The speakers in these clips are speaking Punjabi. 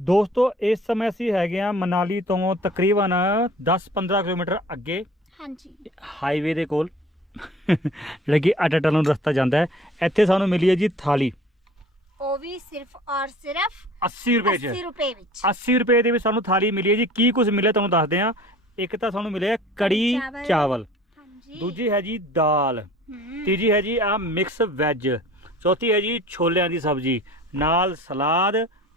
ਦੋਸਤੋ ਇਸ ਸਮੇਂ ਅਸੀਂ ਹੈਗੇ ਆ ਮਨਾਲੀ ਤੋਂ ਤਕਰੀਬਨ 10-15 ਕਿਲੋਮੀਟਰ ਅੱਗੇ। ਹਾਂਜੀ। ਹਾਈਵੇ ਦੇ ਕੋਲ। ਜਿਹੜਾ ਕਿ ਅਟਟਲ ਨੂੰ ਰਸਤਾ ਜਾਂਦਾ ਹੈ। ਇੱਥੇ ਸਾਨੂੰ ਮਿਲੀ ਹੈ ਜੀ ਥਾਲੀ। ਉਹ ਵੀ ਸਿਰਫ ਔਰ ਸਿਰਫ 80 ਰੁਪਏ 'ਚ। 80 ਰੁਪਏ ਵਿੱਚ। 80 ਰੁਪਏ ਦੇ ਵਿੱਚ ਸਾਨੂੰ ਥਾਲੀ ਮਿਲੀ ਹੈ ਜੀ। ਕੀ ਕੁਝ ਮਿਲਿਆ ਤੁਹਾਨੂੰ ਦੱਸਦੇ ਆ ਇੱਕ ਤਾਂ ਸਾਨੂੰ ਮਿਲਿਆ ਕੜੀ ਚਾਵਲ। ਹਾਂਜੀ। ਦੂਜੀ ਹੈ ਜੀ ਦਾਲ। ਤੀਜੀ ਹੈ ਜੀ ਆ ਮਿਕਸ ਵੈਜ। ਚੌਥੀ ਹੈ ਜੀ ਛੋਲਿਆਂ ਦੀ ਸਬਜ਼ੀ। ਨਾਲ ਸਲਾਦ।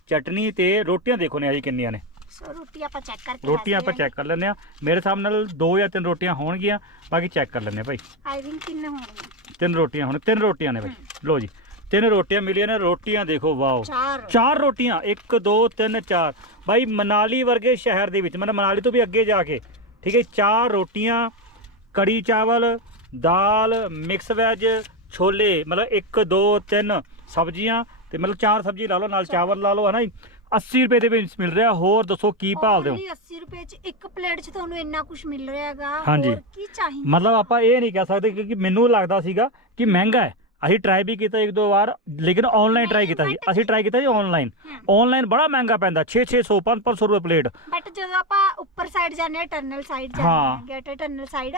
ਚਟਨੀ ਤੇ ਰੋਟੀਆਂ ਦੇਖੋ ਨੇ ਆ ਜੀ ਕਿੰਨੀਆਂ ਨੇ। ਸੋ ਰੋਟੀ ਆਪਾਂ ਚੈੱਕ ਕਰਕੇ ਰੋਟੀਆਂ ਆਪਾਂ ਚੈੱਕ ਕਰ ਲੈਂਦੇ ਆ ਮੇਰੇ ਹਿਸਾਬ ਨਾਲ ਦੋ ਜਾਂ ਤਿੰਨ ਰੋਟੀਆਂ ਹੋਣਗੀਆਂ ਬਾਕੀ ਚੈੱਕ ਕਰ ਲੈਂਦੇ ਆ ਭਾਈ। ਆਈ ਥਿੰਕ ਕਿੰਨੇ ਹੋਣਗੇ? ਤਿੰਨ ਰੋਟੀਆਂ ਹੋਣ ਤਿੰਨ ਰੋਟੀਆਂ ਨੇ ਭਾਈ। ਲੋ ਜੀ ਤਿੰਨ ਰੋਟੀਆਂ ਮਿਲੀਆਂ ਨੇ ਰੋਟੀਆਂ ਦੇਖੋ ਵਾਓ। ਚਾਰ। ਚਾਰ ਰੋਟੀਆਂ 1 2 3 4 ਭਾਈ ਮਨਾਲੀ ਵਰਗੇ ਸ਼ਹਿਰ ਦੇ ਵਿੱਚ ਮਤਲਬ ਮਨਾਲੀ ਤੋਂ ਵੀ ਅੱਗੇ ਜਾ ਕੇ ਠੀਕ ਹੈ ਚਾਰ ਰੋਟੀਆਂ ਕੜੀ ਚਾਵਲ ਦਾਲ ਮਿਕਸ ਵੈਜ ਛੋਲੇ ਮਤਲਬ 1 2 3 ਸਬਜ਼ੀਆਂ ਤੇ ਮਤਲਬ ਚਾਰ ਸਬਜ਼ੀ ਲਾ ਲਓ ਨਾਲ ਚਾਵਲ ਲਾ ਲਓ ਹਨਾ ਜੀ? 80 ਰੁਪਏ ਦੇ ਵਿੱਚ ਮਿਲ ਰਿਹਾ ਹੋਰ ਦੱਸੋ ਕੀ ਭਾਲਦੇ ਹੋ Only 80 ਰੁਪਏ ਚ ਇੱਕ ਪਲੇਟ ਚ ਤੁਹਾਨੂੰ ਇੰਨਾ ਕੁਝ ਮਿਲ ਰਿਹਾ ਹੈਗਾ ਹਾਂਜੀ। ਹੋਰ ਕੀ ਚਾਹੀਦਾ? ਮਤਲਬ ਆਪਾਂ ਇਹ ਨਹੀਂ ਕਹਿ ਸਕਦੇ ਕਿਉਂਕਿ ਮੈਨੂੰ ਲੱਗਦਾ ਸੀਗਾ ਕਿ ਮਹਿੰਗਾ ਹੈ। ਅਸੀਂ ਟਰਾਈ ਵੀ ਕੀਤਾ ਇੱਕ ਦੋ ਵਾਰ ਲੇਕਿਨ ਆਨਲਾਈਨ ਟਰਾਈ ਕੀਤਾ ਸੀ ਅਸੀਂ ਟਰਾਈ ਕੀਤਾ ਜੀ ਆਨਲਾਈਨ ਆਨਲਾਈਨ ਬੜਾ ਮਹਿੰਗਾ ਪੈਂਦਾ 6 600 5 500 ਰੁਪਏ ਪਲੇਟ ਬਟ ਜਦੋਂ ਆਪਾਂ ਉੱਪਰ ਸਾਈਡ ਜਾਂਦੇ ਆ ਟਨਲ ਸਾਈਡ ਜਾਂਦੇ। ਆ ਗੇਟ ਟਨਲ ਸਾਈਡ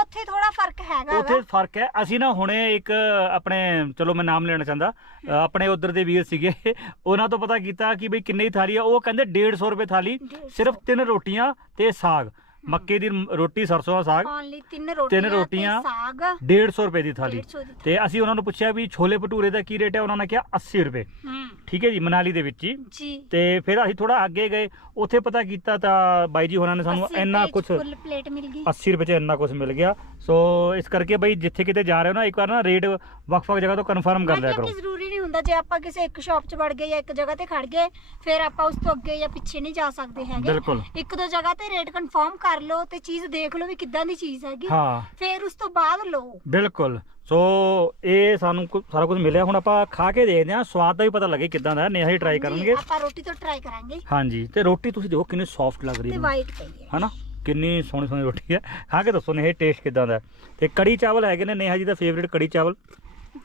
ਉੱਥੇ ਥੋੜਾ ਫ਼ਰਕ ਹੈਗਾ ਉੱਥੇ। ਫ਼ਰਕ ਹੈ। ਅਸੀਂ ਨਾ ਹੁਣੇ ਇੱਕ ਆਪਣੇ ਚਲੋ ਮੈਂ ਨਾਮ ਲੈਣਾ ਚਾਹੁੰਦਾ ਆਪਣੇ ਉਧਰ ਦੇ ਵੀਰ ਸੀਗੇ। ਉਹਨਾਂ ਤੋਂ ਪਤਾ ਕੀਤਾ ਕਿ ਬਈ ਕਿੰਨੇ ਥਾਲੀ ਆ। ਉਹ ਕਹਿੰਦੇ 150 ਰੁਪਏ ਥਾਲੀ 150 ਸਿਰਫ ਤਿੰਨ ਰੋਟੀਆਂ ਤੇ ਸਾਗ। ਮੱਕੇ ਦੀ ਰੋਟੀ ਸਰਸੋਂ ਦਾ ਸਾਗ। ਓਨਲੀ ਤਿੰਨ ਰੋਟੀਆਂ ਤਿੰਨ ਤੇ ਰੋਟੀਆਂ, ਸਾਗ। 150 ਰੁਪਏ ਦੀ ਥਾਲੀ। 150 ਦੀ ਤੇ ਅਸੀਂ ਉਹਨਾਂ ਨੂੰ ਪੁੱਛਿਆ ਵੀ ਛੋਲੇ ਭਟੂਰੇ ਦਾ ਕੀ ਰੇਟ ਹੈ ਉਹਨਾਂ ਨੇ ਕਿਹਾ 80 ਰੁਪਏ। ਹੂੰ ਠੀਕ ਹੈ ਜੀ ਮਨਾਲੀ ਦੇ ਵਿੱਚ ਹੀ। ਜੀ। ਤੇ ਫਿਰ ਅਸੀਂ ਥੋੜਾ ਅੱਗੇ ਗਏ। ਉੱਥੇ ਪਤਾ ਕੀਤਾ ਤਾਂ ਬਾਈ ਜੀ ਹੋਰਾਂ ਨੇ ਸਾਨੂੰ 80 ਇੰਨਾ ਕੁਝ ਫੁੱਲ ਪਲੇਟ ਮਿਲ ਗਈ। 80 ਰੁਪਏ ਚ ਇੰਨਾ ਕੁਝ ਮਿਲ ਗਿਆ। ਸੋ ਇਸ ਕਰਕੇ ਬਈ ਜਿੱਥੇ ਕਿਤੇ ਜਾ ਰਹੇ ਹੋ ਨਾ ਇੱਕ ਵਾਰ ਨਾ ਰੇਟ ਵੱਖ-ਵੱਖ ਜਗ੍ਹਾ ਤੋਂ ਕਨਫਰਮ ਕਰ ਲਿਆ ਕਰੋ। ਕਿ ਜ਼ਰੂਰੀ ਨਹੀਂ ਹੁੰਦਾ। ਜੇ ਆਪਾਂ ਕਿਸੇ ਇੱਕ ਸ਼ਾਪ 'ਚ ਵੜ ਗਏ ਜਾਂ ਇੱਕ ਜਗ੍ਹਾ ਤੇ ਖੜ ਗਏ ਫਿਰ ਆਪਾਂ ਉਸ ਤੋਂ ਅੱਗੇ ਜਾਂ ਪਿੱਛੇ ਨਹੀਂ ਜਾ ਸਕਦੇ ਹੈਗੇ। ਬਿਲਕੁਲ। ਇੱਕ ਦੋ ਜਗ੍ਹਾ ਤੇ ਰੇਟ ਕਨਫਰਮ ਕਰ ਲਓ ਤੇ ਚੀਜ਼ ਦੇਖ ਲਓ ਵੀ ਕਿੱਦਾਂ ਦੀ ਚੀਜ਼ ਹੈਗੀ। ਹਾਂ। ਫਿਰ ਉਸ ਤੋਂ ਬਾਅਦ ਲਓ। ਬਿਲਕੁਲ। ਸੋ ਇਹ ਸਾਨੂੰ ਕੁ- ਸਾਰਾ ਕੁਝ ਮਿਲਿਆ। ਹੁਣ ਆਪਾਂ ਖਾ ਕੇ ਦੇਖਦੇ ਹਾਂ। ਸਵਾਦ ਦਾ ਵੀ ਪਤਾ ਲੱਗੇ ਕਿਦਾਂ ਦਾ। ਨੇਹਾ ਹੀ ਟਰਾਈ ਹਾਂਜੀ, ਕਰਨਗੇ। ਆਪਾਂ ਰੋਟੀ ਤੋਂ ਟਰਾਈ ਕਰਾਂਗੇ। ਹਾਂਜੀ। ਤੇ ਰੋਟੀ ਤੁਸੀਂ ਦੇਖੋ ਕਿੰਨੀ ਸੌਫਟ ਲੱਗ ਰਹੀ ਤੇ ਹੈ ਵਾਈਟ ਪਈ ਹੈ। ਹਨਾ? ਕਿੰਨੀ ਸੋਹਣੀ ਸੋਹਣੀ ਰੋਟੀ ਹੈ। ਖਾ ਕੇ ਦੱਸੋ ਨੇ ਇਹ ਟੇਸਟ ਕਿਦਾਂ ਦਾ ਹੈ। ਤੇ ਕੜੀ ਚਾਵਲ ਹੈਗੇ ਨੇ। ਨੇਹਾ ਜੀ ਦਾ ਫੇਵਰਿਟ ਕੜੀ ਚਾਵਲ।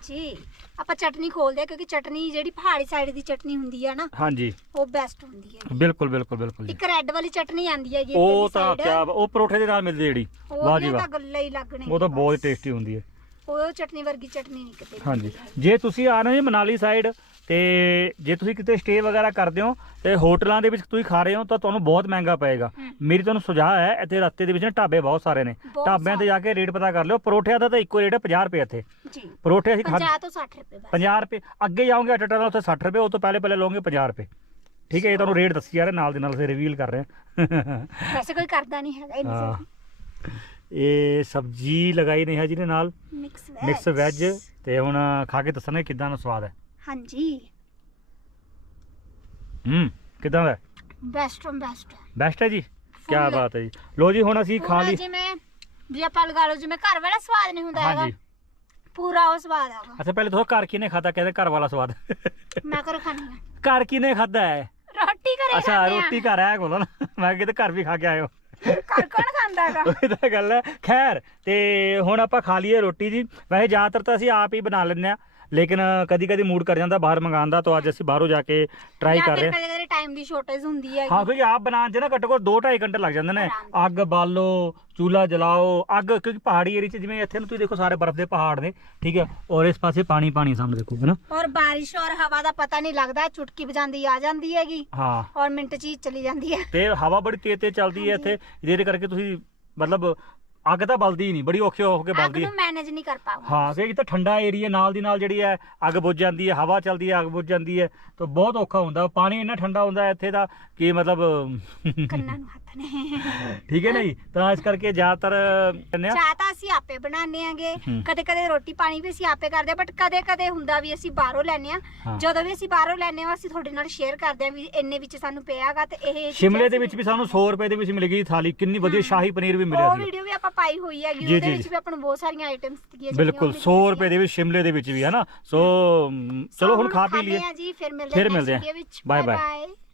ਜੀ। ਆਪਾਂ ਚਟਨੀ ਖੋਲਦੇ ਆ ਕਿਉਂਕਿ ਚਟਨੀ ਜਿਹੜੀ ਪਹਾੜੀ ਸਾਈਡ ਦੀ ਚਟਨੀ ਹੁੰਦੀ ਹੈ ਨਾ ਹਾਂਜੀ। ਉਹ ਬੈਸਟ ਹੁੰਦੀ ਹੈ ਬਿਲਕੁਲ ਬਿਲਕੁਲ ਬਿਲਕੁਲ ਜੀ। ਇੱਕ ਰੈੱਡ ਵਾਲੀ ਚਟਨੀ ਆਂਦੀ ਹੈਗੀ ਉਹ ਤਾਂ ਕਿਆ ਉਹ ਪਰੋਠੇ ਦੇ ਨਾਲ ਮਿਲਦੀ ਜਿਹੜੀ। ਵਾਹ ਜੀ ਉਹ ਵਾਹ। ਤਾਂ ਗੱਲਾਂ ਹੀ ਲੱਗਣੇ ਉਹ ਤਾਂ ਬਹੁਤ ਟੇਸਟੀ ਹੁੰਦੀ ਹੈ। ਉਹ ਚਟਨੀ ਵਰਗੀ ਚਟਨੀ ਨਹੀਂ ਕਿਤੇ ਹਾਂਜੀ। ਜੇ ਤੁਸੀਂ ਆ ਰਹੇ ਹੋ ਜੀ ਮਨਾਲੀ ਸਾਈਡ ਤੇ ਜੇ ਤੁਸੀਂ ਕਿਤੇ ਸਟੇ ਵਗੈਰਾ ਕਰਦੇ ਹੋ ਤੇ ਹੋਟਲਾਂ ਦੇ ਵਿੱਚ ਤੁਸੀਂ ਖਾ ਰਹੇ ਹੋ ਤਾਂ ਤੁਹਾਨੂੰ ਬਹੁਤ ਮਹਿੰਗਾ ਪਏਗਾ। ਮੇਰੀ ਤੁਹਾਨੂੰ ਸੁਝਾਅ ਹੈ ਇੱਥੇ ਰਸਤੇ ਦੇ ਵਿੱਚ ਨਾ ਢਾਬੇ ਬਹੁਤ ਸਾਰੇ ਨੇ। ਢਾਬਿਆਂ ਤੇ ਜਾ ਕੇ ਰੇਟ ਪਤਾ ਕਰ ਲਿਓ ਪਰੋਠਿਆਂ ਦਾ ਤਾਂ ਇੱਕੋ ਰੇਟ ਹੈ 50 ਰੁਪਏ ਇੱਥੇ। ਜੀ। ਪਰੋਠੇ ਅਸੀਂ ਖਾ 50 ਤੋਂ 60 ਰੁਪਏ ਬਸ। 50 ਰੁਪਏ। ਅੱਗੇ ਜਾਓਗੇ ਅਟਟਾ ਦਾ ਉੱਥੇ 60 ਰੁਪਏ ਉਹ ਤੋਂ ਪਹਿਲੇ ਪਹਿਲੇ ਲਓਗੇ 50 ਰੁਪਏ। ਠੀਕ ਹੈ ਇਹ ਤੁਹਾਨੂੰ ਰੇਟ ਦੱਸੀ ਜਾ ਰਹੇ ਨਾਲ ਦੇ ਨਾਲ ਅਸੀਂ ਰਿਵੀਲ ਕਰ ਰਹੇ ਹਾਂ। ਵੈਸੇ ਕੋਈ ਕਰਦਾ ਨਹੀਂ ਹੈਗਾ ਹਾਂ। ਇੰਨੀ ਇਹ ਸਬਜ਼ੀ ਲਗਾਈ ਨੇਹਾ ਜੀ ਨੇ ਨਾਲ। ਮਿਕਸ ਵੈਜ ਤੇ ਹੁਣ ਖਾ ਕੇ ਦੱਸਣਗੇ ਕਿਦਾਂ ਦਾ ਸਵਾਦ ਹੈ। ਹਾਂਜੀ। ਹੂੰ ਕਿਦਾਂ ਦਾ? ਬੈਸਟ ਫਰਮ ਬੈਸਟ ਬੈਸਟ ਹੈ ਜੀ? ਕੀ Full। ਬਾਤ ਹੈ ਜੀ। ਲੋ ਜੀ ਹੁਣ ਅਸੀਂ ਖਾ ਲਈ। ਜਿਵੇਂ ਜੇ ਆਪਾਂ ਲਗਾ ਲਓ ਜਿਵੇਂ ਘਰ ਵਾਲਾ ਸਵਾਦ ਨਹੀਂ ਹੁੰਦਾ ਹੈਗਾ। ਹਾਂਜੀ। ਪੂਰਾ ਉਹ ਸਵਾਦ ਆਗਾ ਅੱਛਾ ਪਹਿਲੇ ਦੱਸੋ ਘਰ ਕਿਨੇ ਖਾਦਾ ਕਹਿੰਦੇ ਘਰ ਵਾਲਾ ਸਵਾਦ। ਮੈਂ ਕਰ ਖਾਣੀ ਆ। ਘਰ ਕਿਨੇ ਖਾਦਾ ਹੈ? ਰੋਟੀ ਘਰੇ ਅੱਛਾ ਖਾਂਦੇ ਆ। ਰੋਟੀ ਘਰ ਆਇਆ ਕੋਲ ਨਾ। ਮੈਂ ਕਿਤੇ ਘਰ ਵੀ ਖਾ ਕੇ ਆਇਓ। ਘਰ ਕੌਣ ਖਾਂਦਾ ਹੈਗਾ? ਇਹ ਤਾਂ ਗੱਲ ਹੈ। ਖੈਰ ਤੇ ਹੁਣ ਆਪਾਂ ਖਾ ਲਈਏ ਰੋਟੀ ਜੀ। ਵੈਸੇ ਜ਼ਿਆਦਾਤਰ ਤਾਂ ਅਸੀਂ ਆਪ ਹੀ ਬਣਾ ਲੈਂਦੇ ਆ ਲੇਕਿਨ ਕਦੀ ਕਦੀ ਮੂਡ ਕਰ ਜਾਂਦਾ ਬਾਹਰ ਮੰਗਾਉਣ ਦਾ ਤਾਂ ਅੱਜ ਅਸੀਂ ਬਾਹਰੋਂ ਜਾ ਕੇ ਟਰਾਈ ਕਰ ਰਹੇ ਹਾਂ। ਕਦੇ ਕਦੇ ਟਾਈਮ ਦੀ ਸ਼ਾਰਟੇਜ ਹੁੰਦੀ ਹੈ ਹਾਂ ਕਿਉਂਕਿ ਆਪ ਬਣਾਉਣ 'ਚ ਨਾ ਘੱਟੋ ਘੱਟ 2.5 ਘੰਟੇ ਲੱਗ ਜਾਂਦੇ ਨੇ। ਅੱਗ ਬਾਲੋ ਚੂਲਾ ਜਲਾਓ ਅੱਗ ਕਿਉਂਕਿ ਪਹਾੜੀ ਏਰੀਆ 'ਚ ਜਿਵੇਂ ਇੱਥੇ ਨੂੰ ਤੁਸੀਂ ਦੇਖੋ ਸਾਰੇ ਬਰਫ਼ ਦੇ ਪਹਾੜ ਨੇ ਠੀਕ ਹੈ ਔਰ ਇਸ ਪਾਸੇ ਪਾਣੀ ਪਾਣੀ ਸਾਹਮਣੇ ਦੇਖੋ ਹੈ ਨਾ? ਔਰ ਬਾਰਿਸ਼ ਔਰ ਹਵਾ ਦਾ ਪਤਾ ਨਹੀਂ ਲੱਗਦਾ ਚੁਟਕੀ ਵਜਾਉਂਦੀ ਆ ਜਾਂਦੀ ਹੈਗੀ। ਹਾਂ। ਔਰ ਮਿੰਟ ਚ ਹੀ ਚਲੀ ਜਾਂਦੀ ਹੈ। ਤੇ ਹਵਾ ਬੜੀ ਤੇਜ਼ ਤੇਜ਼ ਚੱਲਦੀ ਹੈ ਇੱਥੇ ਜਿਹਦੇ ਕਰਕੇ ਤੁਸੀਂ ਮਤਲਬ ਅੱਗ ਤਾਂ ਬਲਦੀ ਹੀ ਨਹੀਂ ਬੜੀ ਔਖੇ ਹੋ ਕੇ ਅੱਗ ਬਲਦੀ ਹੈ। ਨੂੰ ਮੈਨੇਜ ਨਹੀਂ ਕਰ ਪਾਉਂਦਾ। ਹਾਂ ਕਿਉਂਕਿ ਤਾਂ ਠੰਡਾ ਏਰੀਆ ਨਾਲ ਦੀ ਨਾਲ ਜਿਹੜੀ ਹੈ ਅੱਗ ਬੁੱਝ ਜਾਂਦੀ ਹੈ ਹਵਾ ਚੱਲਦੀ ਹੈ ਅੱਗ ਬੁੱਝ ਜਾਂਦੀ ਹੈ ਤਾਂ ਬਹੁਤ ਔਖਾ ਹੁੰਦਾ। ਪਾਣੀ ਇੰਨਾ ਠੰਡਾ ਹੁੰਦਾ ਹੈ ਇੱਥੇ ਦਾ ਕਿ ਮਤਲਬ ਕੰਨਾਂ ਨੂੰ ਹੱਥ ਨੇ। ਠੀਕ ਹੈ ਨਾ ਜੀ ਤਾਂ ਇਸ ਕਰਕੇ ਜ਼ਿਆਦਾਤਰ ਕਹਿੰਦੇ ਆ ਚਾਹ ਤਾਂ ਅਸੀਂ ਆਪੇ ਬਣਾਉਂਦੇ ਆਂਗੇ। ਹੂੰ। ਕਦੇ ਕਦੇ ਰੋਟੀ ਪਾਣੀ ਵੀ ਅਸੀਂ ਆਪੇ ਕਰਦੇ ਆ ਬਟ ਕਦੇ ਕਦੇ ਹੁੰਦਾ ਵੀ ਅਸੀਂ ਬਾਹਰੋਂ ਲੈਨੇ ਆ। ਹਾਂ। ਜਦੋਂ ਵੀ ਅਸੀਂ ਬਾਹਰੋਂ ਲੈਨੇ ਆ ਅਸੀਂ ਤੁਹਾਡੇ ਨਾਲ ਸ਼ੇਅਰ ਕਰਦੇ ਆ ਵੀ ਇੰਨੇ ਵਿੱਚ ਸਾਨੂੰ ਪਿਆਗਾ ਤੇ ਇਹ ਚੀਜ਼ਾਂ ਸ਼ਿਮਲੇ ਦੇ ਵਿੱਚ ਵੀ ਸਾਨੂੰ 100 ਰੁਪਏ ਦੇ ਵਿੱਚ ਮਿਲ ਗਈ ਥਾਲੀ। ਕਿੰਨੀ ਵਧੀਆ ਸ਼ਾਹੀ ਪਨੀਰ ਵੀ ਮਿਲਿਆ ਉਹ ਸੀ। ਵੀਡੀਓ ਵੀ ਆਪਾਂ ਪਾਈ ਹੋਈ ਹੈਗੀ ਜੀ, ਉਹਦੇ ਜੀ, ਵਿੱਚ ਜੀ। ਵੀ ਆਪਾਂ ਨੂੰ ਬਹੁਤ ਸਾਰੀਆਂ ਆਈਟਮਸ ਦਿੱਤੀਆਂ ਬਿਲਕੁਲ 100 ਰੁਪਏ ਦੇ ਵਿੱਚ ਸ਼ਿਮਲੇ ਦੇ ਵਿੱਚ ਵੀ ਹੈ ਨਾ। ਸੋ ਮ, ਚਲੋ ਹੁਣ ਖਾ ਪੀ ਲਈਏ। ਜੀ ਫਿਰ ਮਿਲਦੇ ਫਿਰ Bye bye. bye